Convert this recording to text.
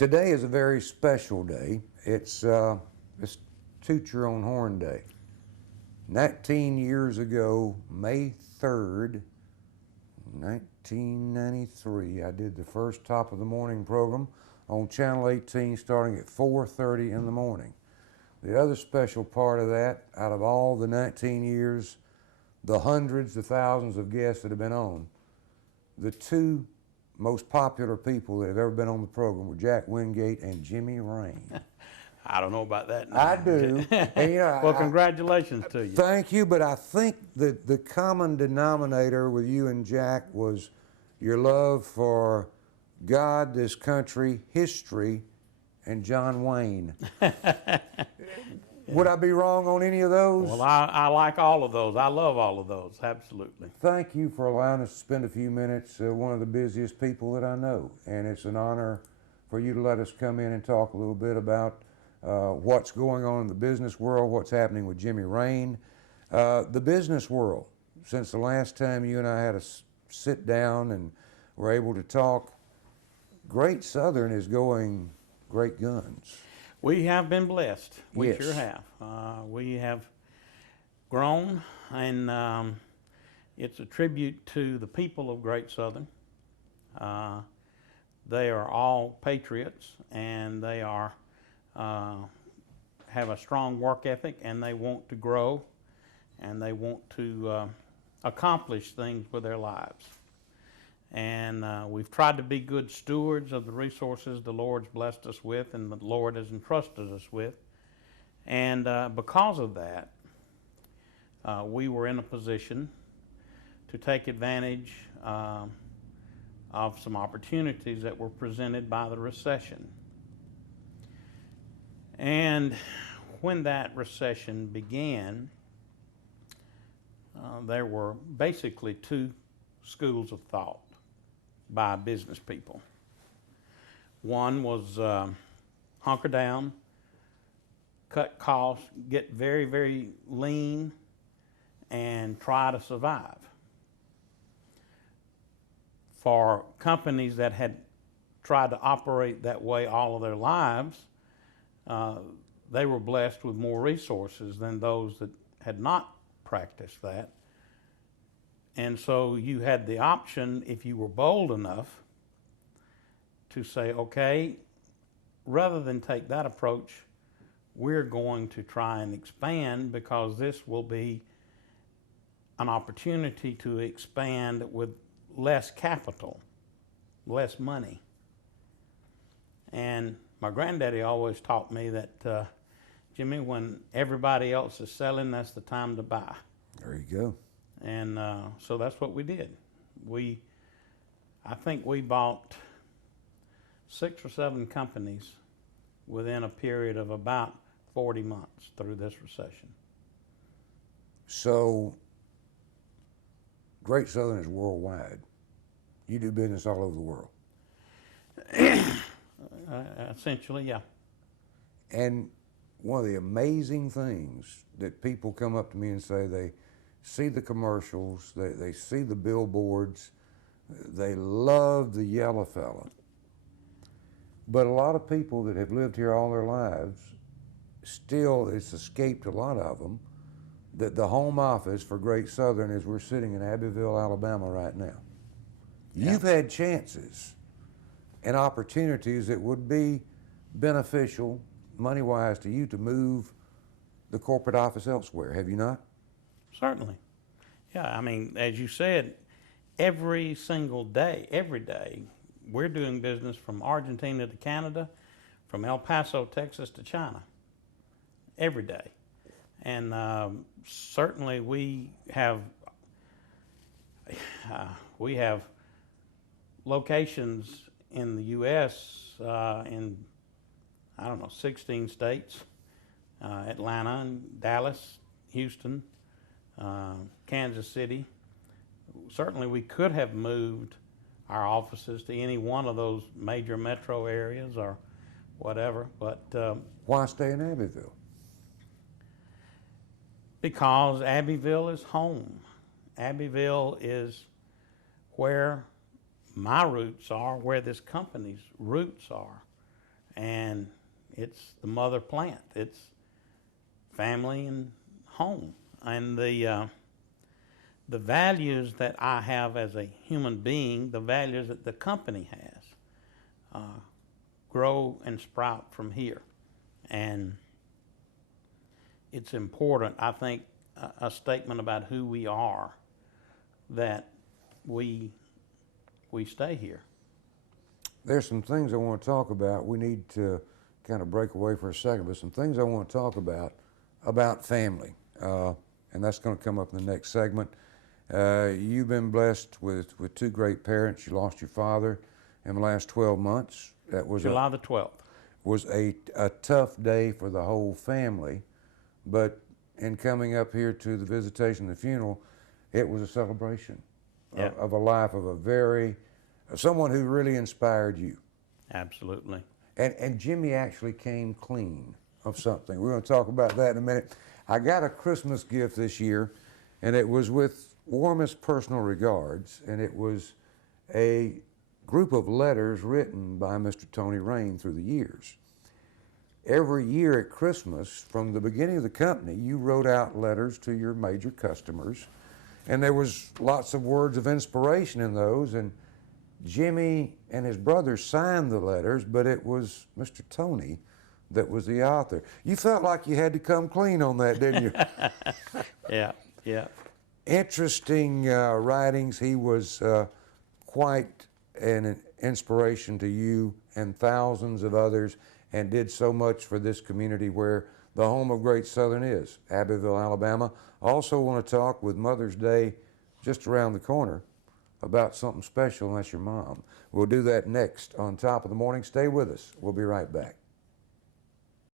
Today is a very special day. It's Toot Your Own Horn Day. 19 years ago, May 3rd, 1993, I did the first Top of the Morning program on Channel 18 starting at 4:30 in the morning. The other special part of that, out of all the 19 years, the hundreds of thousands of guests that have been on, the two most popular people that have ever been on the program were Jack Wingate and Jimmy Rane. I don't know about that now. I do. And, well, congratulations to you. Thank you, but I think that the common denominator with you and Jack was your love for God, this country, history, and John Wayne. Would I be wrong on any of those? Well, I like all of those. I love all of those, absolutely. Thank you for allowing us to spend a few minutes, one of the busiest people that I know. And it's an honor for you to let us come in and talk a little bit about what's going on in the business world, what's happening with Jimmy Rane. The business world, since the last time you and I had a sit down and were able to talk, Great Southern is going great guns. We have been blessed. We Yes. sure have. We have grown, and it's a tribute to the people of Great Southern. They are all patriots, and they are have a strong work ethic, and they want to grow, and they want to accomplish things with their lives. And we've tried to be good stewards of the resources the Lord's blessed us with and the Lord has entrusted us with. And because of that, we were in a position to take advantage of some opportunities that were presented by the recession. And when that recession began, there were basically two schools of thought by business people. One was hunker down, cut costs, get very, very lean, and try to survive. For companies that had tried to operate that way all of their lives, they were blessed with more resources than those that had not practiced that. And so you had the option, if you were bold enough, to say, okay, rather than take that approach, we're going to try and expand because this will be an opportunity to expand with less capital, less money. And my granddaddy always taught me that, Jimmy, when everybody else is selling, that's the time to buy. There you go. And so that's what we did. I think we bought 6 or 7 companies within a period of about 40 months through this recession. So, Great Southern is worldwide. You do business all over the world. Essentially, yeah. And one of the amazing things that people come up to me and say, they see the commercials, they see the billboards, they love the yellow fella. But a lot of people that have lived here all their lives, still it's escaped a lot of them, that the home office for Great Southern is we're sitting in Abbeville, Alabama right now. Yeah. You've had chances and opportunities that would be beneficial money-wise to you to move the corporate office elsewhere, have you not? Certainly. Yeah, I mean, as you said, every single day, every day, we're doing business from Argentina to Canada, from El Paso, Texas to China, every day. And certainly we have locations in the U.S. In, I don't know, 16 states, Atlanta and Dallas, Houston, Kansas City. Certainly we could have moved our offices to any one of those major metro areas or whatever, but Why stay in Abbeville? because Abbeville is home. Abbeville is where my roots are, where this company's roots are. and it's the mother plant. It's family and home, and the values that I have as a human being, the values that the company has, grow and sprout from here. And it's important, I think, a statement about who we are, that we stay here. There's some things I want to talk about. We need to kind of break away for a second, but some things I want to talk about family, and that's going to come up in the next segment. You've been blessed with two great parents. You lost your father in the last 12 months. That was July the 12th. Was a tough day for the whole family, but in coming up here to the visitation and the funeral, it was a celebration of a life of someone who really inspired you. Absolutely. And Jimmy actually came clean of something. We're going to talk about that in a minute. I got a Christmas gift this year, and it was with warmest personal regards, and it was a group of letters written by Mr. Tony Rane through the years. Every year at Christmas, from the beginning of the company, you wrote out letters to your major customers, and there was lots of words of inspiration in those, and Jimmy and his brothers signed the letters, but it was Mr. Tony that was the author. You felt like you had to come clean on that, didn't you? Yeah, yeah. Interesting writings. He was quite an inspiration to you and thousands of others, and did so much for this community where the home of Great Southern is, Abbeville, Alabama. Also want to talk with Mother's Day just around the corner about something special, and that's your mom. We'll do that next on Top of the Morning. Stay with us. We'll be right back.